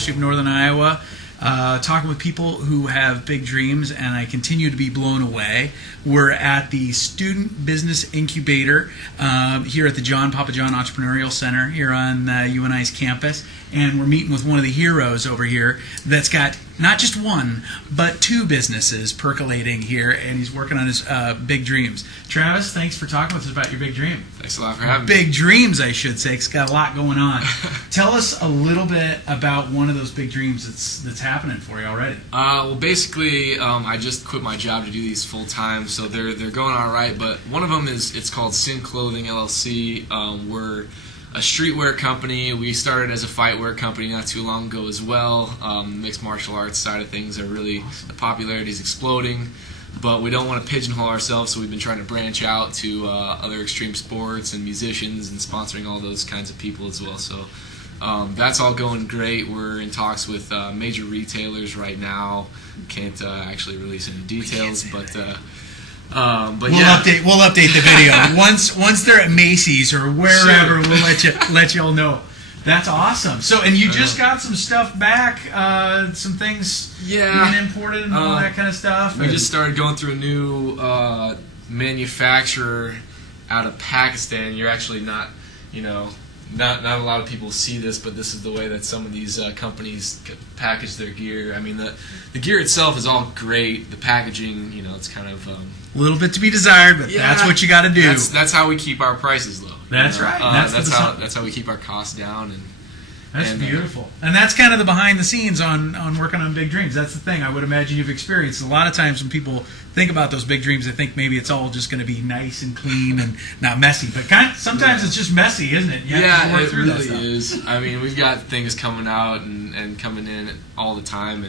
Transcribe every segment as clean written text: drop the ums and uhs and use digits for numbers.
University of Northern Iowa, talking with people who have big dreams, and I continue to be blown away. We're at the Student Business Incubator here at the John Papa John Entrepreneurial Center here on UNI's campus, and we're meeting with one of the heroes over here that's got not just one, but two businesses percolating here, and he's working on his big dreams. Travis, thanks for talking with us about your big dream. Thanks a lot for having me. Big dreams, I should say. It's got a lot going on. Tell us a little bit about one of those big dreams that's happening for you already. Well, basically, I just quit my job to do these full time, so they're going all right. But one of them it's called Sin Clothing LLC. We're a streetwear company. We started as a fightwear company not too long ago as well. Mixed martial arts side of things are really, the popularity is exploding, but we don't want to pigeonhole ourselves, so we've been trying to branch out to other extreme sports and musicians and sponsoring all those kinds of people as well. So that's all going great. We're in talks with major retailers right now. Can't actually release any details, but we'll update the video once they're at Macy's or wherever. Sure. We'll let y'all know. That's awesome. So, and you just got some stuff back, some things being imported and all that kind of stuff. We just started going through a new manufacturer out of Pakistan. You're actually not a lot of people see this, but this is the way that some of these companies package their gear. I mean, the gear itself is all great. The packaging, it's kind of a little bit to be desired, but that's what you got to do. That's how we keep our prices low. That's right. That's how we keep our costs down. That's beautiful. And that's kind of the behind the scenes on working on big dreams. That's the thing I would imagine you've experienced. A lot of times when people think about those big dreams, they think maybe it's all just going to be nice and clean and not messy. But sometimes it's just messy, isn't it? It really is. I mean, we've got things coming out and coming in all the time.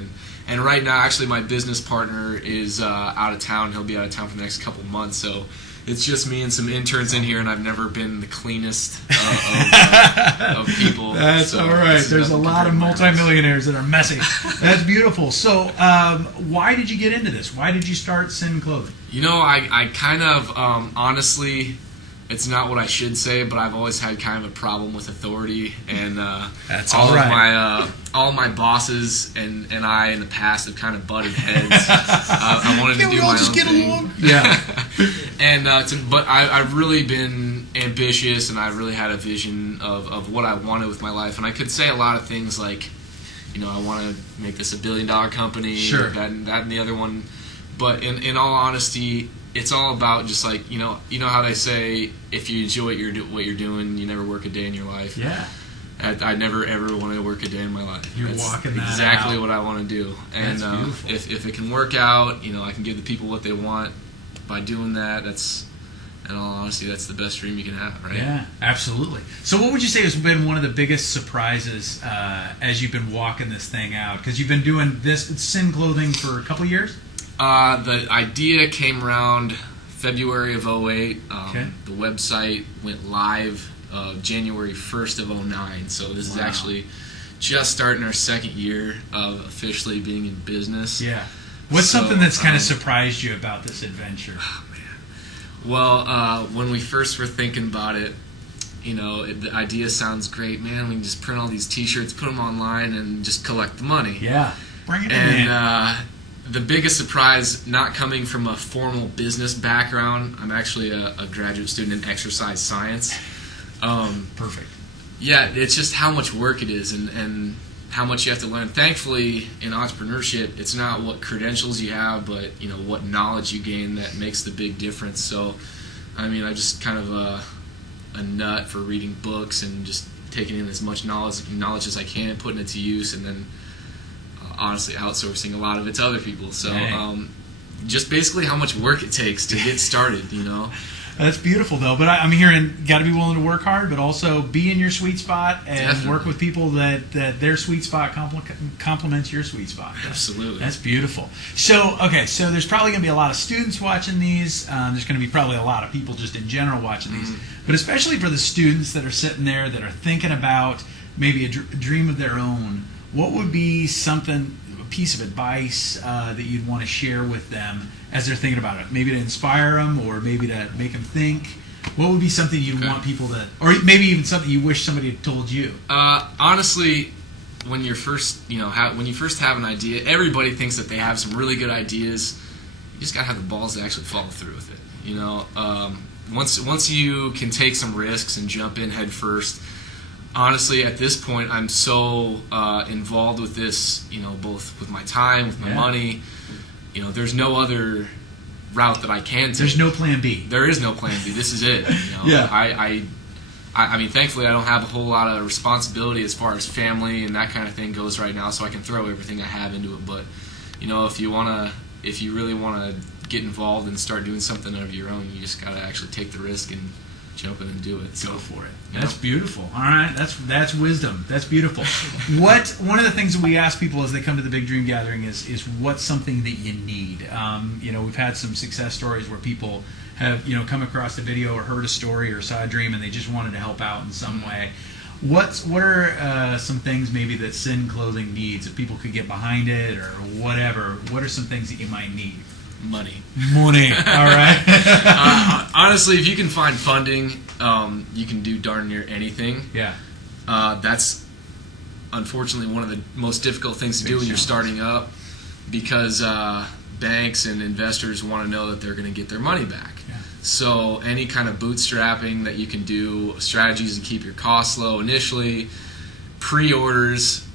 And right now, actually, my business partner is out of town. He'll be out of town for the next couple months. So it's just me and some interns in here, and I've never been the cleanest of people. That's all right. There's a lot of multimillionaires that are messy. That's beautiful. So why did you get into this? Why did you start Sin Clothing? I kind of, honestly, it's not what I should say, but I've always had kind of a problem with authority, and that's all right. All my bosses and I in the past have kind of butted heads. I wanted to do my own thing. Along? Yeah. But I've really been ambitious, and I really had a vision of what I wanted with my life, and I could say a lot of things like, I want to make this $1 billion company, sure, that and the other one. But in all honesty, it's all about just like how they say, if you enjoy what you're doing, you never work a day in your life. Yeah. I never ever want to work a day in my life. You're walking that exactly out. What I want to do, and that's beautiful. If it can work out, I can give the people what they want by doing that. That's, in all honesty, that's the best dream you can have, right? Yeah, absolutely. So what would you say has been one of the biggest surprises as you've been walking this thing out? Because you've been doing this Sin Clothing for a couple of years? The idea came around February of 2008. Okay. The website went live January 1st of 2009. So this is actually just starting our second year of officially being in business. Yeah. What's something that's kind of surprised you about this adventure? Oh, man. Well, when we first were thinking about it, the idea sounds great, man. We can just print all these T-shirts, put them online, and just collect the money. Yeah. Bring it in. And the biggest surprise, not coming from a formal business background, I'm actually a graduate student in exercise science. Perfect. Yeah, it's just how much work it is and how much you have to learn. Thankfully, in entrepreneurship, it's not what credentials you have, but what knowledge you gain that makes the big difference. So, I mean, I'm just kind of a nut for reading books and just taking in as much knowledge as I can, putting it to use, and then honestly outsourcing a lot of it to other people. So, just basically how much work it takes to get started. That's beautiful, though. But I'm hearing got to be willing to work hard, but also be in your sweet spot and Definitely. Work with people that their sweet spot complements your sweet spot. Absolutely. That's beautiful. So, so there's probably going to be a lot of students watching these. There's going to be probably a lot of people just in general watching these. But especially for the students that are sitting there that are thinking about maybe a dream of their own, what would be a piece of advice that you'd want to share with them as they're thinking about it? Maybe to inspire them, or maybe to make them think. What would be something you'd want people to, or maybe even something you wish somebody had told you? Honestly, when you're first, when you first have an idea, everybody thinks that they have some really good ideas. You just gotta have the balls to actually follow through with it. Once you can take some risks and jump in head first. Honestly, at this point, I'm so involved with this, both with my time, with my money. There's no other route that I can take. There's no plan B. There is no plan B. This is it. Yeah. I mean, thankfully, I don't have a whole lot of responsibility as far as family and that kind of thing goes right now, so I can throw everything I have into it. But, if you really want to get involved and start doing something of your own, you just got to actually take the risk and jump in and do it. Go for it. That's beautiful. All right, that's wisdom. That's beautiful. One of the things that we ask people as they come to the Big Dream Gathering is what's something that you need. We've had some success stories where people have come across a video or heard a story or saw a dream and they just wanted to help out in some way. What are some things maybe that Sin Clothing needs if people could get behind it or whatever? What are some things that you might need? Money. All right. Honestly, if you can find funding, you can do darn near anything. Yeah. That's unfortunately one of the most difficult things to do when you're starting up, because banks and investors want to know that they're going to get their money back. Yeah. So any kind of bootstrapping that you can do, strategies to keep your costs low initially, pre-orders.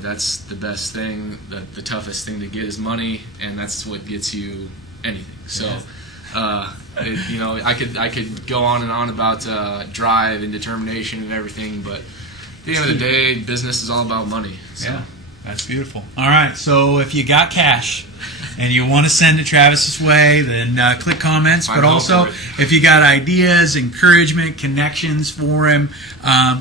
That's the best thing. The toughest thing to get is money, and that's what gets you anything. So, I could go on and on about drive and determination and everything, but at the end of the day, business is all about money. So. Yeah, that's beautiful. All right, so if you got cash and you want to send it Travis's way, then click comments. But also, if you got ideas, encouragement, connections for him,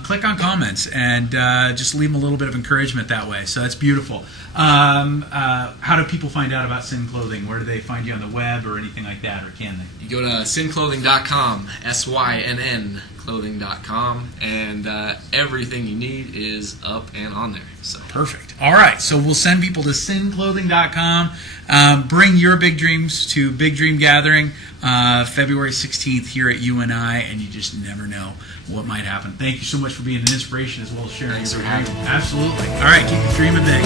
click on comments and just leave him a little bit of encouragement that way. So that's beautiful. How do people find out about Sin Clothing? Where do they find you on the web or anything like that, or can they? You go to sinclothing.com, SYNN clothing.com, and everything you need is up and on there. So perfect. All right, so we'll send people to sinclothing.com. Bring your big dreams to Big Dream Gathering February 16th here at UNI, and you just never know what might happen. Thank you so much for being an inspiration as well as sharing your dream. Absolutely. All right, keep dreaming big.